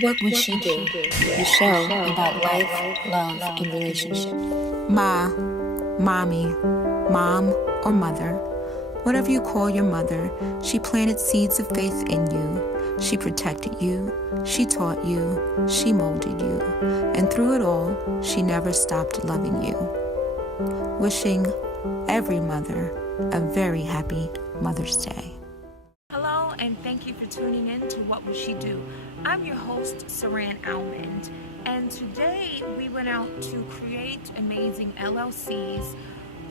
What would she do? The show about life, love, and relationship. Ma, mommy, mom, or mother, whatever you call your mother, she planted seeds of faith in you. She protected you. She taught you. She molded you. And through it all, she never stopped loving you. Wishing every mother a very happy Mother's Day. Hello, and thank you for tuning in to What Would She Do? I'm your host, Saran Almond, and today we went out to Create Amazing LLC's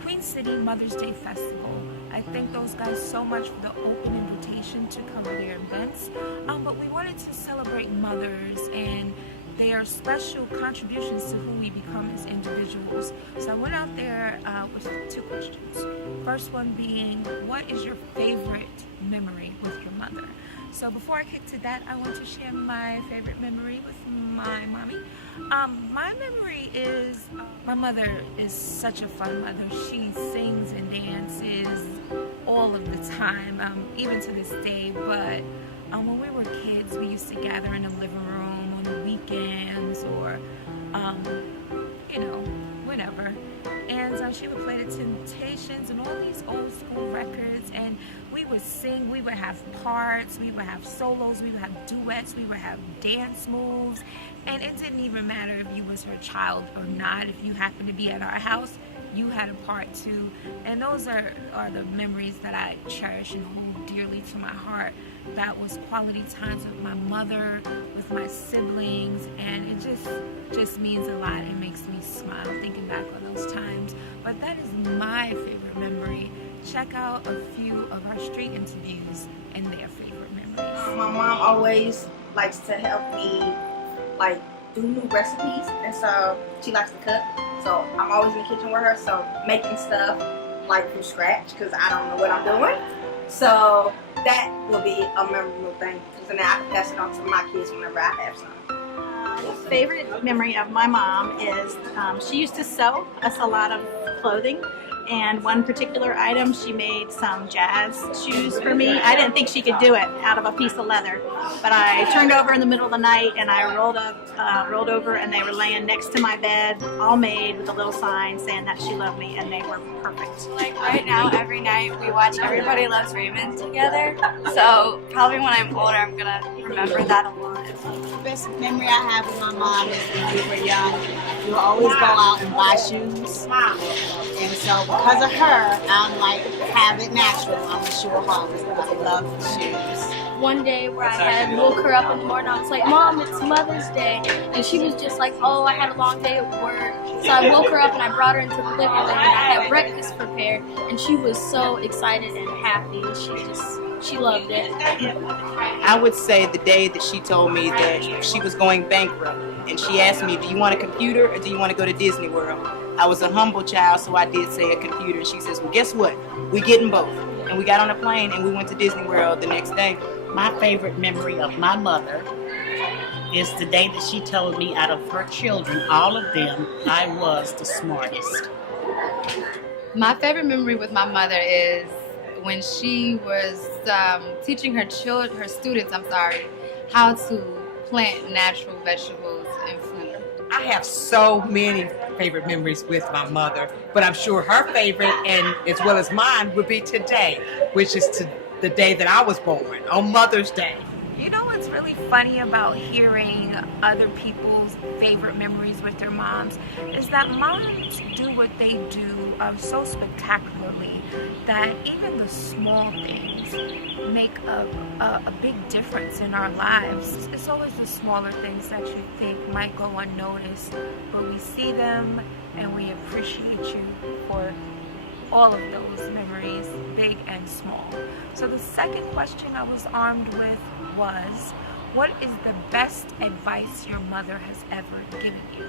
Queen City Mother's Day Festival. I thank those guys so much for the open invitation to cover their events, but we wanted to celebrate mothers and their special contributions to who we become as individuals. So I went out there with two questions. First one being, what is your favorite memory with your mother? So before I kick to that, I want to share my favorite memory with my mommy. My memory is, my mother is such a fun mother. She sings and dances all of the time, even to this day. But when we were kids, we used to gather in the living room on the weekends or, whenever. And she would play the Temptations and all these old school records, and we would sing. We would have parts, we would have solos, we would have duets, we would have dance moves, and it didn't even matter if you was her child or not. If you happened to be at our house, you had a part too. And those are the memories that I cherish and hold dearly to my heart. That was quality times with my mother, with my siblings, and it just means a lot. It makes me smile thinking back on those times. But that is my favorite memory. Check out a few of our street interviews and their favorite memories. My mom always likes to help me do new recipes, and so she likes to cook. So I'm always in the kitchen with her, so making stuff from scratch because I don't know what I'm doing. So that will be a memorable thing, because then I can pass it on to my kids whenever I have some. The favorite memory of my mom is she used to sew us a lot of clothing, and one particular item, she made some jazz shoes for me. I didn't think she could do it out of a piece of leather, but I turned over in the middle of the night and I rolled over, and they were laying next to my bed, all made with a little sign saying that she loved me, and they were perfect. Like right now, every night we watch Everybody Loves Raymond together, so probably when I'm older I'm gonna remember that a lot. The best memory I have with my mom is when we were young. We would always go out and buy shoes, and so because of her, I'm have it natural. I'm a shoe holic. I love shoes. One day where I had woke her up in the morning, I was like, Mom, it's Mother's Day. And she was just like, oh, I had a long day at work. So I woke her up and I brought her into the living room and I had breakfast prepared. And she was so excited and happy. She loved it. I would say the day that she told me that she was going bankrupt. And she asked me, do you want a computer or do you want to go to Disney World? I was a humble child, so I did say a computer. And she says, well, guess what? We getting both. And we got on a plane and we went to Disney World the next day. My favorite memory of my mother is the day that she told me out of her children, all of them, I was the smartest. My favorite memory with my mother is when she was teaching her students, how to plant natural vegetables and food. I have so many favorite memories with my mother, but I'm sure her favorite, and as well as mine, would be today, which is the day that I was born, on Mother's Day. You know what's really funny about hearing other people's favorite memories with their moms is that moms do what they do so spectacularly that even the small things make a big difference in our lives. It's always the smaller things that you think might go unnoticed, but we see them and we appreciate you for all of those memories, big and small. So the second question I was armed with was, what is the best advice your mother has ever given you?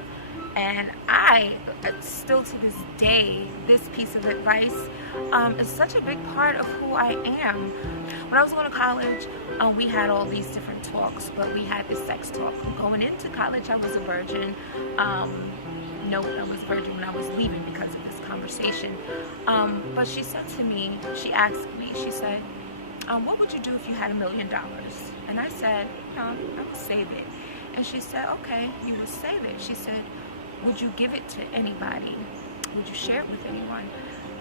And I, still to this day, this piece of advice is such a big part of who I am. When I was going to college, we had all these different talks, but we had the sex talk. Going into college, I was a virgin. No, I was a virgin when I was leaving because of this conversation. But she said to me, she asked me, she said, what would you do if you had $1 million? And I said, I would save it. And she said, okay, you will save it. She said, would you give it to anybody? Would you share it with anyone?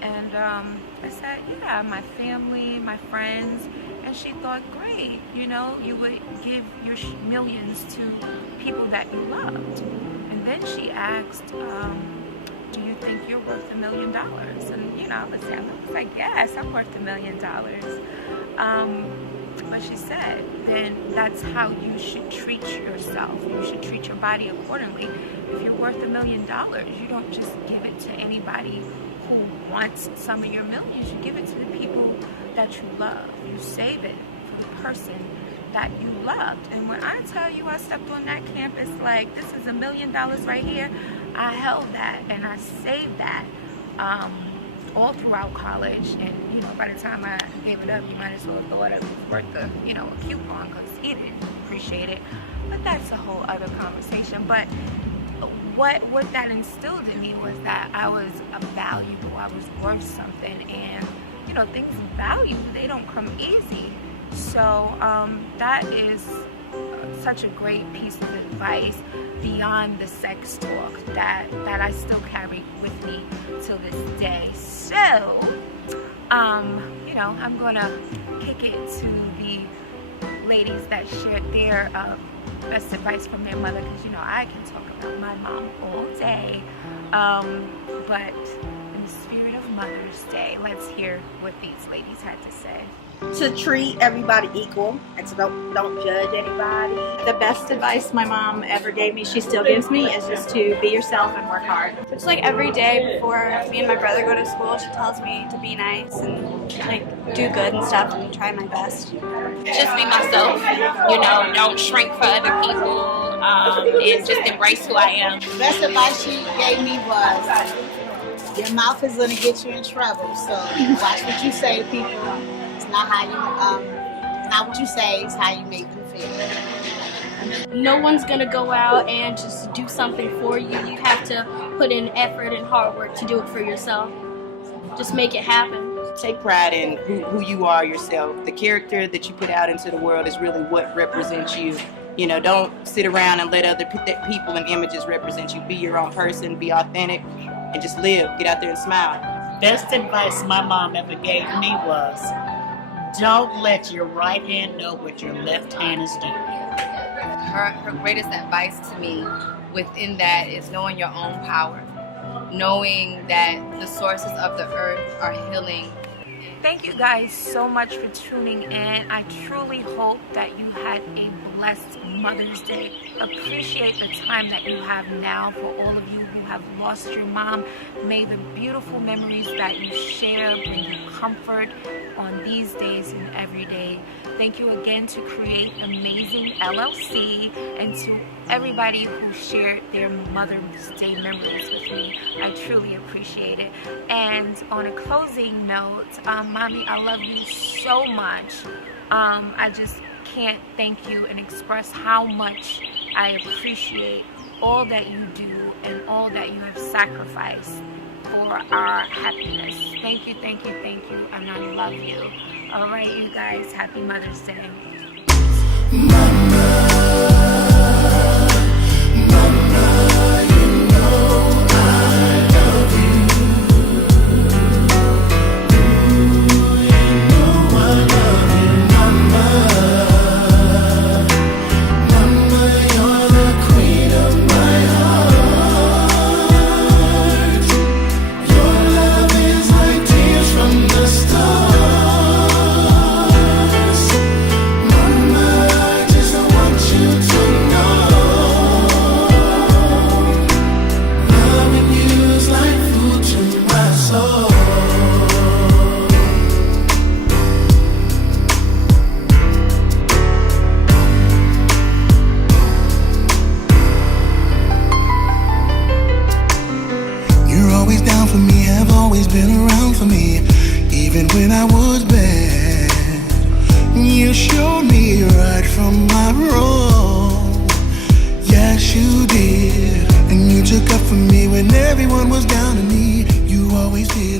And I said, yeah, my family, my friends. And she thought, great, you know, you would give your millions to people that you loved. And then she asked, do you think you're worth $1 million? And, you know, I was like, yes, I'm worth $1 million. But she said, then that's how you should treat yourself. You should treat your body accordingly. If you're worth $1 million, you don't just give it to anybody who wants some of your millions. You give it to the people that you love. You save it for the person that you loved. And when I tell you I stepped on that campus like, this is $1 million right here, I held that and I saved that all throughout college. And, you know, by the time I gave it up, you might as well have thought it was worth a, you know, a coupon, because he didn't appreciate it. But that's a whole other conversation. But what that instilled in me was that I was valuable, I was worth something, and you know, things of value, they don't come easy. So that is such a great piece of advice beyond the sex talk that I still carry with me till this day. So you know, I'm gonna kick it to the ladies that shared their best advice from their mother, because you know I can talk about my mom all day, but in the spirit of Mother's Day, let's hear what these ladies had to say. To treat everybody equal and to don't judge anybody. The best advice my mom ever gave me, she still gives me, is just to be yourself and work hard. Just like every day before me and my brother go to school, she tells me to be nice and like do good and stuff and try my best. Just be myself, you know, don't shrink for other people, and just embrace who I am. The best advice she gave me was, your mouth is going to get you in trouble, so watch what you say to people. It's not how you, not what you say, it's how you make them feel. No one's gonna go out and just do something for you. You have to put in effort and hard work to do it for yourself. Just make it happen. Take pride in who you are yourself. The character that you put out into the world is really what represents you. You know, don't sit around and let other people and images represent you. Be your own person, be authentic, and just live. Get out there and smile. Best advice my mom ever gave me was, don't let your right hand know what your left hand is doing. Her greatest advice to me within that is knowing your own power, knowing that the sources of the earth are healing. Thank you guys so much for tuning in. I truly hope that you had a blessed Mother's Day. Appreciate the time that you have now. For all of you who have lost your mom, may the beautiful memories that you share bring you comfort on these days and every day. Thank you again to Create Amazing LLC and to everybody who shared their Mother's Day memories with me. I truly appreciate it. And on a closing note, Mommy, I love you so much. I just can't thank you and express how much I appreciate all that you do and all that you have sacrificed for our happiness. Thank you, thank you, thank you, and I love you. All right, you guys, happy Mother's Day. When I was bad, you showed me right from my wrong. Yes, you did. And you took up for me when everyone was down on me. You always did.